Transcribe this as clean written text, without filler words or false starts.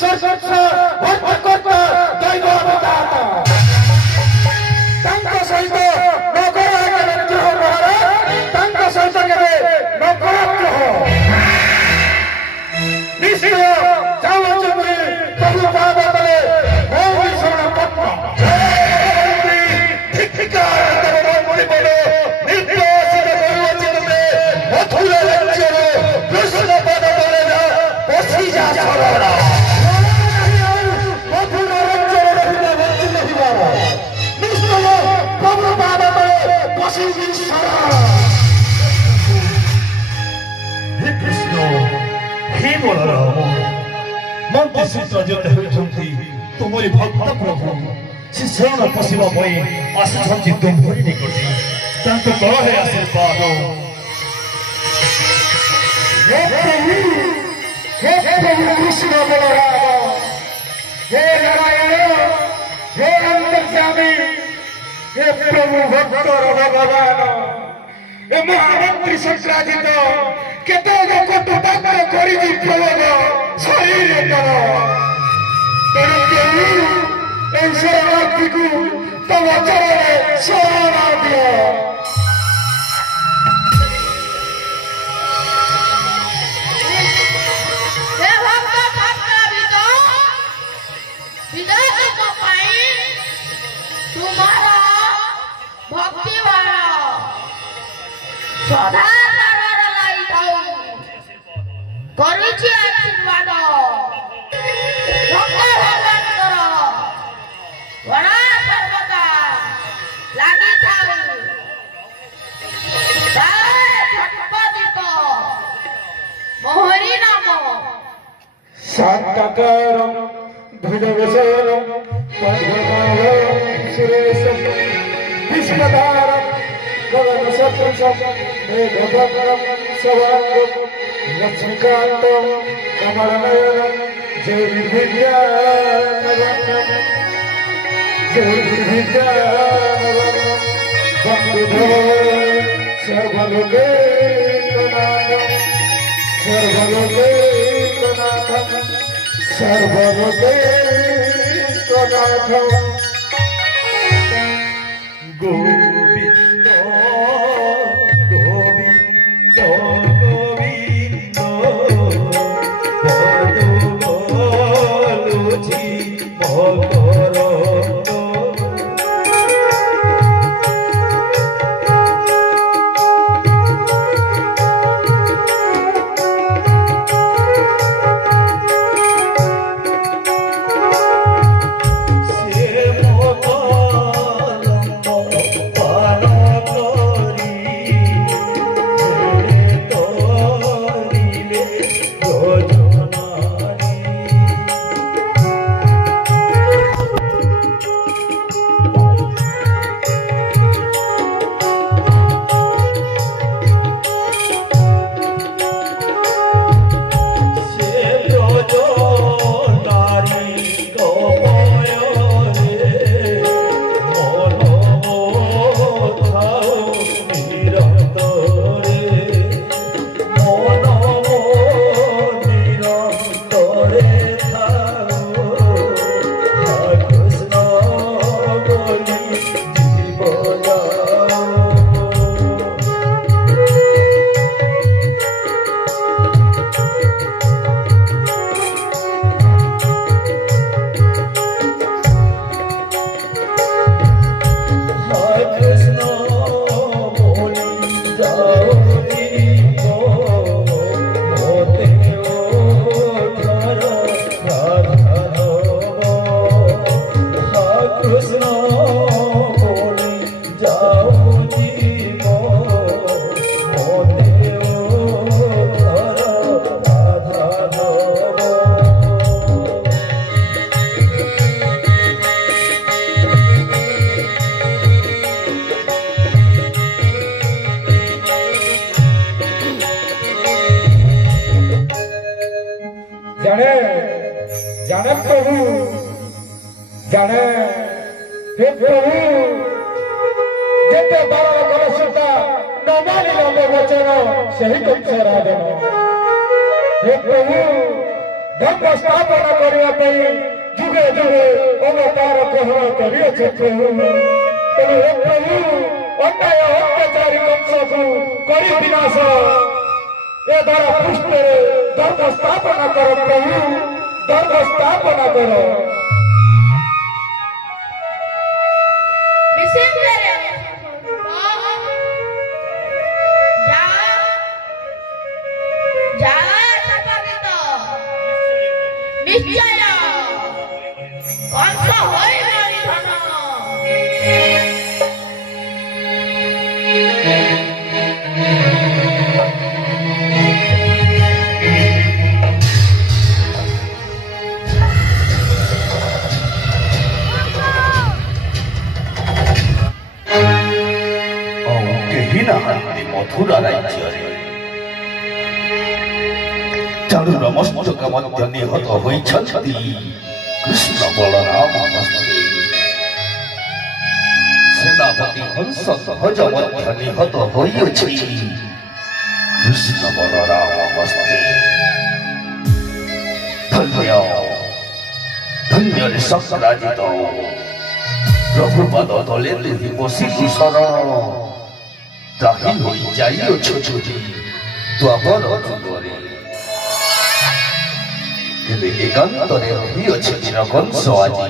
सर्वस्व भक्त करता दैव अवतार तांको सहित नकारात्मक महाराज तांको सहित केबे नकारात्मक निश्चय जाओ चुपी प्रभु पाद तले ओम शरण पद्म ठीक ठीक करे मुनि बोले नित्य सिद्ध निर्वचन में मथुरा राज्य कृष्ण पद तले जा बसी जा शरण मंत्री चित्रजत होती तुमरी भक्त प्रभु से शरण पशिवा आसुंच तुम्हारी निकट कहे आशीर्वाद हे प्रभु कृष्ण बलराम हे नारायण हे अंतर्यामी हे प्रभु भक्त भगवान ए महामंत्री संक्रांत केते कटु बाक्य करी प्रभु शरीर तेणु शरणार्थी को तम चरण शरणा दियो भक्ति वाला सदा କରୁଛି ଆଶୀର୍ବାଦ ଭଗବାନଙ୍କର ବଡ଼ା ସର୍ବଦା ଲାଗିଥାଉ ଝଟପଦିତ ମୋହରି ନାମ शांतकारं भुजगशयनं पद्मनाभं सुरेशं विश्वधारं गगनसदृशं मेघवर्णं शशाङ्कं लक्ष्मीकान्तं कमलनयनं जयविद्यानवनं वन्दे सर्वलोकैकनाथं सर्वलोकैकनाथं गोविंद गोविंद गोविंद बोलुछि मकर जाने प्रभु जाने हे प्रभु जेते बार कलसुता नमानि नमे वचन सही कंस राजन हे प्रभु ଧର୍ମ ସ୍ଥାପନ କରିବା ପାଇଁ ଯୁଗେ ଯୁଗେ ଅବତାର ଗ୍ରହଣ କରିଅଛି ପ୍ରଭୁ। ତେଣୁ ହେ ପ୍ରଭୁ ଅନ୍ୟାୟ ଅତ୍ୟାଚାରୀ କଂସକୁ କରି ବିନାଶ ଏ ଦ୍ୱାରା ପୃଷ୍ଠରେ ଧର୍ମ ସ୍ଥାପନ କର ପ୍ରଭୁ, ଧର୍ମ ସ୍ଥାପନ କର। ମଥୁରା ରାଜ୍ୟରେ ଚାରୁର ମସ୍ତକ ମଧ୍ୟ ନିହତ ହୋଇଛନ୍ତି କୃଷ୍ଣ ବଳରାମ ହସ୍ତେ। ସେନାପତି ହଂସ ଧ୍ୱଜ ମଧ୍ୟ ନିହତ ହୋଇଅଛି କୃଷ୍ଣ ବଳରାମ ହସ୍ତେ। ଧନ୍ୟ ଧନ୍ୟରେ ସକ୍ରାଜିତ ପ୍ରଭୁପାଦ ତଳେ ତୁହି ବସିଛୁ ଶରଣ। ତ୍ରାହି ହୋଇ ଯାଇଅଛ ଛୁଟି ଦ୍ୱାପର ଯୁଗରେ। ଏବେ ଏକାନ୍ତରେ ରହିଅଛି ଚିରକଂସ ଆଜି